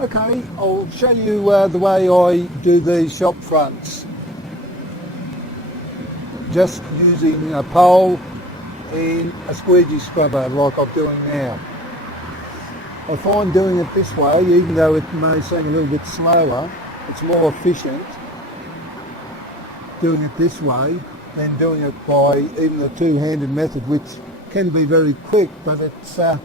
Okay, I'll show you the way I do these shop fronts. Just using a pole and a squeegee scrubber like I'm doing now. I find doing it this way, even though it may seem a little bit slower, it's more efficient doing it this way than doing it by even the two-handed method, which can be very quick, but it's a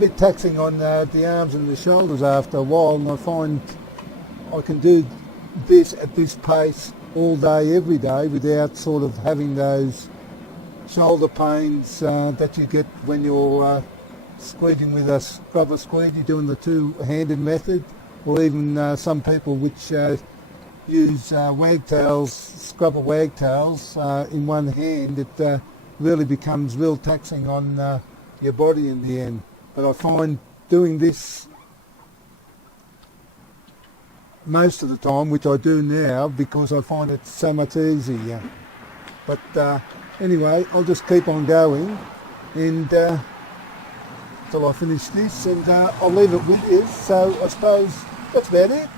bit taxing on the arms and the shoulders after a while, and I find I can do this at this pace all day, every day, without sort of having those shoulder pains that you get when you're squeegeeing with a scrubber squeegee, doing the two-handed method, or even some people which use wagtails, scrubber wagtails in one hand. It really becomes real taxing on your body in the end. But I find doing this most of the time, which I do now, because I find it so much easier. But anyway, I'll just keep on going and till I finish this, and I'll leave it with you. So I suppose that's about it.